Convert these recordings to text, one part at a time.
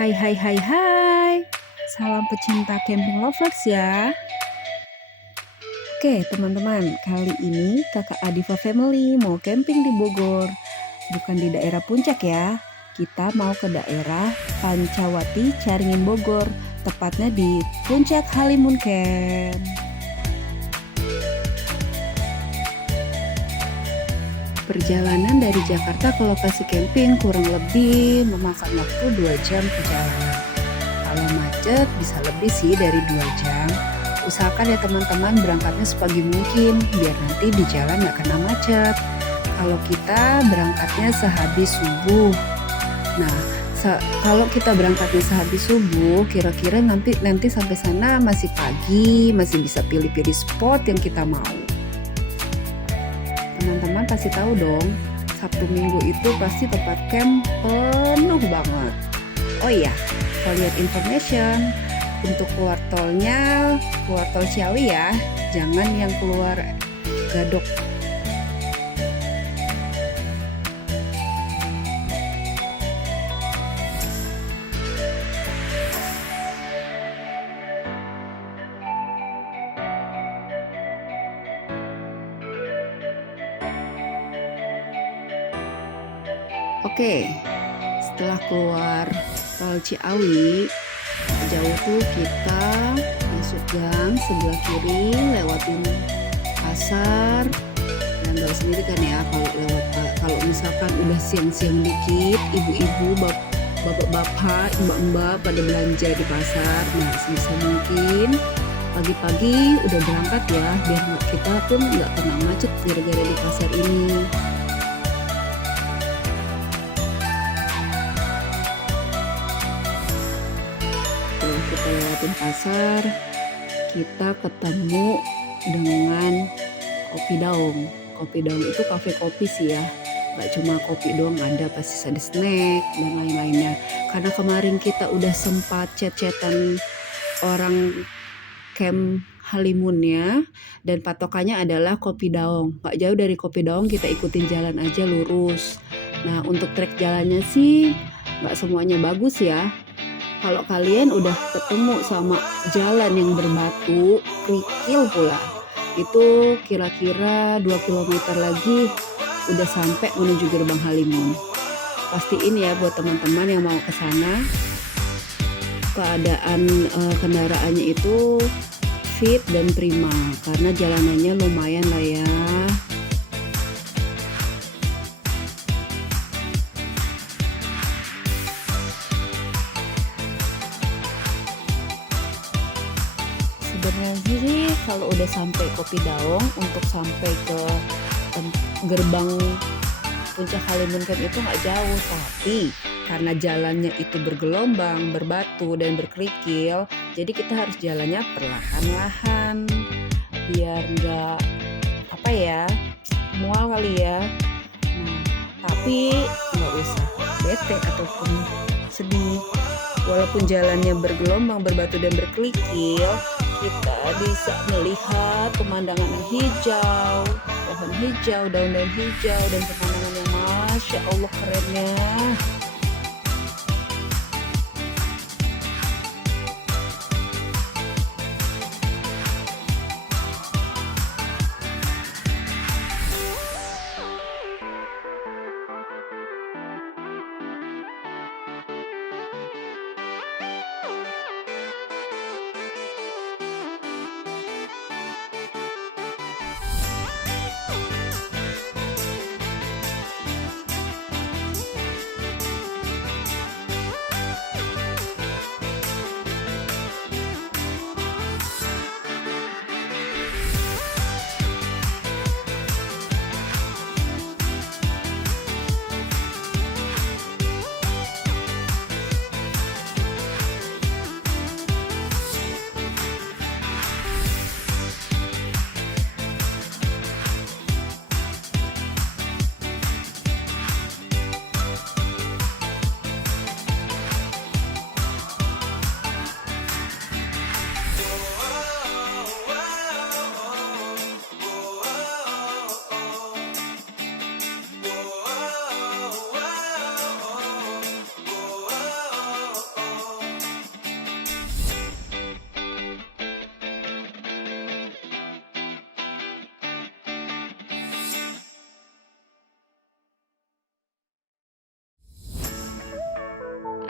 Hai hai hai hai. Salam pecinta camping lovers ya. Oke, teman-teman, kali ini Kakak Adiva Family mau camping di Bogor. Bukan di daerah Puncak ya. Kita mau ke daerah Pancawati, Caringin, Bogor. Tepatnya di Puncak Halimun Camp. Perjalanan dari Jakarta ke lokasi camping kurang lebih memakan waktu 2 jam perjalanan. Kalau macet bisa lebih sih dari 2 jam. Usahakan ya teman-teman berangkatnya sepagi mungkin biar nanti di jalan nggak kena macet. Kalau kita berangkatnya sehabis subuh. Nah, kalau kita berangkatnya sehabis subuh, kira-kira nanti sampai sana masih pagi, masih bisa pilih-pilih spot yang kita mau. Teman-teman pasti tahu dong, Sabtu Minggu itu pasti tempat camp penuh banget. Oh iya, for your information, untuk keluar tolnya, keluar tol Ciawi ya, jangan yang keluar Gadok. Oke, setelah keluar tol Ciawi, jauh tuh kita masuk gang sebelah kiri, lewatin pasar. Dan tahu sendiri kan ya, kalau misalkan udah siang-siang dikit, ibu-ibu, bapak-bapak, mbak-mbak pada belanja di pasar. Nah, sebisa mungkin pagi-pagi udah berangkat ya, biar kita pun nggak kena macet gara-gara di pasar ini. Kita lewatin pasar, kita ketemu dengan Kopi Daung. Kopi Daung itu kafe kopi sih ya, gak cuma kopi doang, ada pasti ada snack dan lain-lainnya. Karena kemarin kita udah sempat chat-chatan orang camp Halimunnya, dan patokannya adalah Kopi Daung. Gak jauh dari Kopi Daung, kita ikutin jalan aja lurus. Nah, untuk trek jalannya sih gak semuanya bagus ya. Kalau kalian udah ketemu sama jalan yang berbatu, kerikil pula, itu kira-kira 2 km lagi udah sampai menuju gerbang Halimun. Pastiin ya buat teman-teman yang mau ke sana, keadaan kendaraannya itu fit dan prima, karena jalanannya lumayan lah ya. Sebenarnya sih kalau udah sampai Kopi Daung, untuk sampai ke gerbang Puncak Halimun Camp itu nggak jauh, tapi karena jalannya itu bergelombang, berbatu dan berkerikil, jadi kita harus jalannya perlahan-lahan biar nggak mual kali ya. Nah, tapi nggak usah bete ataupun sedih. Walaupun jalannya bergelombang, berbatu dan berkerikil, kita bisa melihat pemandangan yang hijau, pohon hijau, daun-daun hijau, dan pemandangan yang Masya Allah kerennya.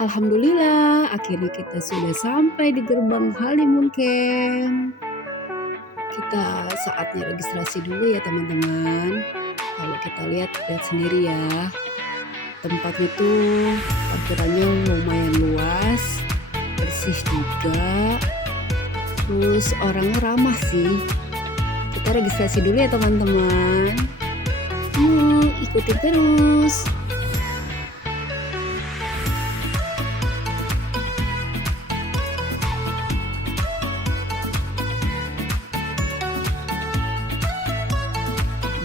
Alhamdulillah, akhirnya kita sudah sampai di gerbang Halimun Camp. Kita saatnya registrasi dulu ya teman-teman. Kalau kita lihat sendiri ya, tempatnya tuh parkirannya lumayan luas, bersih juga, terus orangnya ramah sih. Kita registrasi dulu ya teman-teman. Yuk, ikutin terus.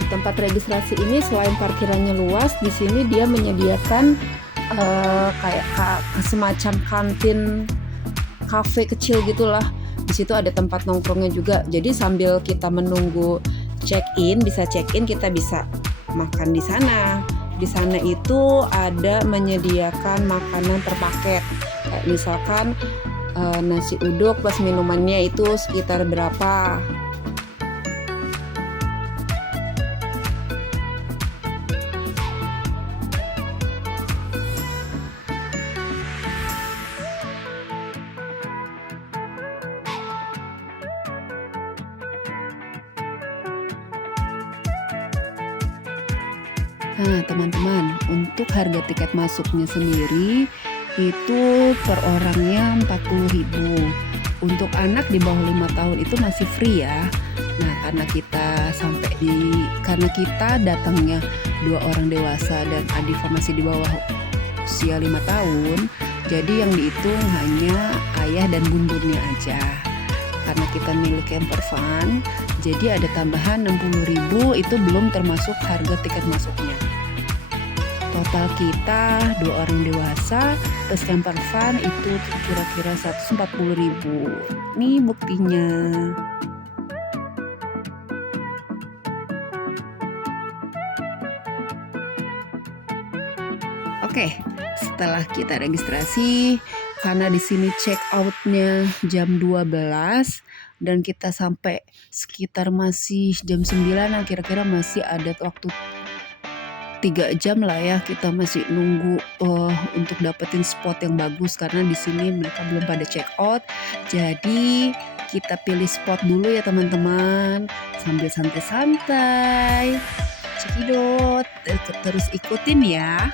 Tempat registrasi ini selain parkirannya luas, di sini dia menyediakan kayak semacam kantin kafe kecil gitulah. Di situ ada tempat nongkrongnya juga. Jadi sambil kita menunggu check-in, kita bisa makan di sana. Di sana itu ada menyediakan makanan per paket. Kayak misalkan nasi uduk plus minumannya itu sekitar berapa. Nah teman-teman, untuk harga tiket masuknya sendiri itu per orangnya 40.000. Untuk anak di bawah 5 tahun itu masih free ya. Nah karena kita datangnya 2 orang dewasa dan Adifa masih di bawah usia 5 tahun, jadi yang dihitung hanya ayah dan bundurnya aja. Karena kita milik camper van, jadi ada tambahan 60.000, itu belum termasuk harga tiket masuknya. Total kita 2 orang dewasa plus camper van itu kira-kira 140.000. Nih buktinya. Oke, setelah kita registrasi, karena di sini check out-nya jam 12 dan kita sampai sekitar masih jam 9, kira-kira masih ada waktu 3 jam lah ya, kita masih nunggu untuk dapetin spot yang bagus karena di sini mereka belum pada check out. Jadi kita pilih spot dulu ya teman-teman, sambil santai-santai. Cekidot, terus ikutin ya.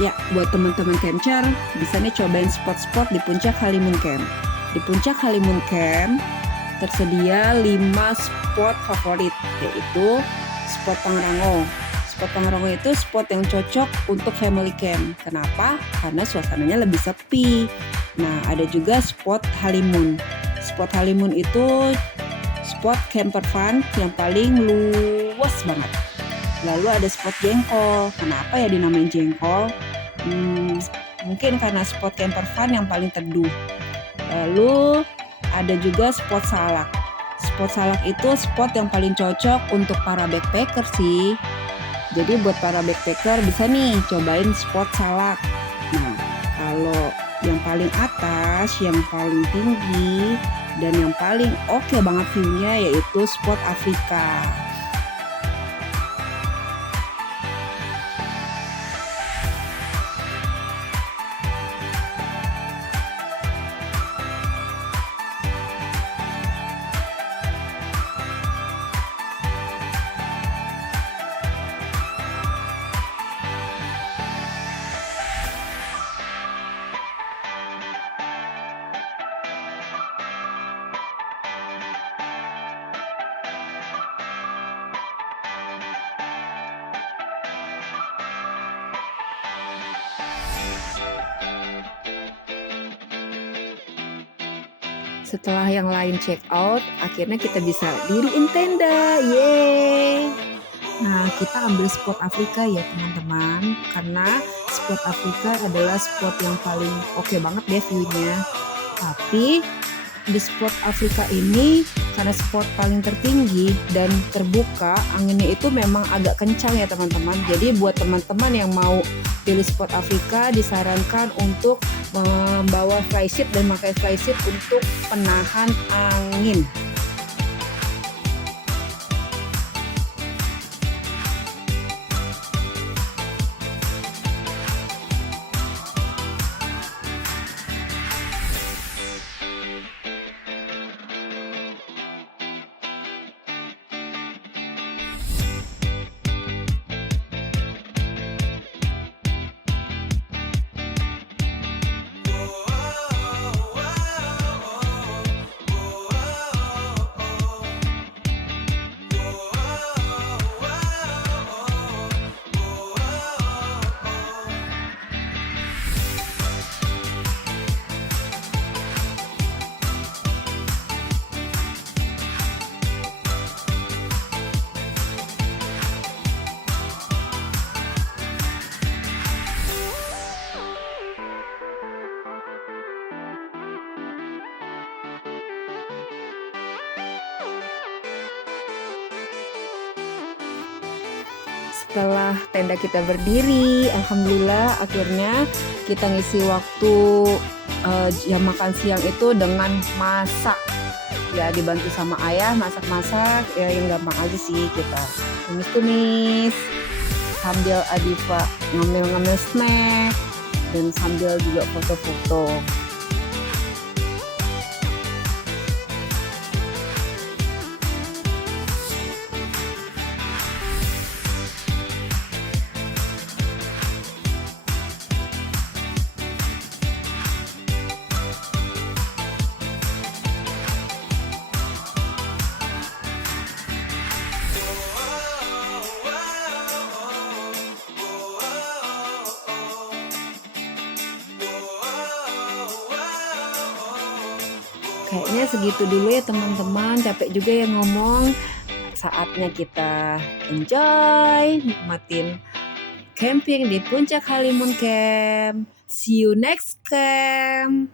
Ya, buat teman-teman camper, bisa nih cobain spot-spot di Puncak Halimun Camp. Di Puncak Halimun Camp tersedia 5 spot favorit, yaitu spot Pangrango. Spot Pangrango itu spot yang cocok untuk family camp. Kenapa? Karena suasananya lebih sepi. Nah, ada juga spot Halimun. Spot Halimun itu spot camper van yang paling luas banget. Lalu ada spot Jengkol. Kenapa ya dinamain Jengkol? Mungkin karena spot camper van yang paling teduh. Lalu ada juga spot Salak. Spot Salak itu spot yang paling cocok untuk para backpacker sih. Jadi buat para backpacker bisa nih cobain spot Salak. Nah, kalau yang paling atas, yang paling tinggi, dan yang paling oke banget view-nya yaitu spot Afrika. Setelah yang lain check out, akhirnya kita bisa diriin tenda. Yeay! Nah, kita ambil spot Afrika ya teman-teman, karena spot Afrika adalah spot yang paling oke banget deh view-nya. Tapi di spot Afrika ini karena spot paling tertinggi dan terbuka, anginnya itu memang agak kencang ya teman-teman. Jadi buat teman-teman yang mau pilih spot Afrika disarankan untuk membawa flysheet dan memakai flysheet untuk penahan angin. Setelah tenda kita berdiri, alhamdulillah akhirnya kita ngisi waktu jam makan siang itu dengan masak. Ya dibantu sama ayah masak-masak, ya yang gampang aja sih kita tumis-tumis sambil Adifa ngambil-ngambil snack dan sambil juga foto-foto. Kayaknya segitu dulu ya teman-teman, capek juga ya ngomong. Saatnya kita enjoy, nikmatin camping di Puncak Halimun Camp. See you next camp.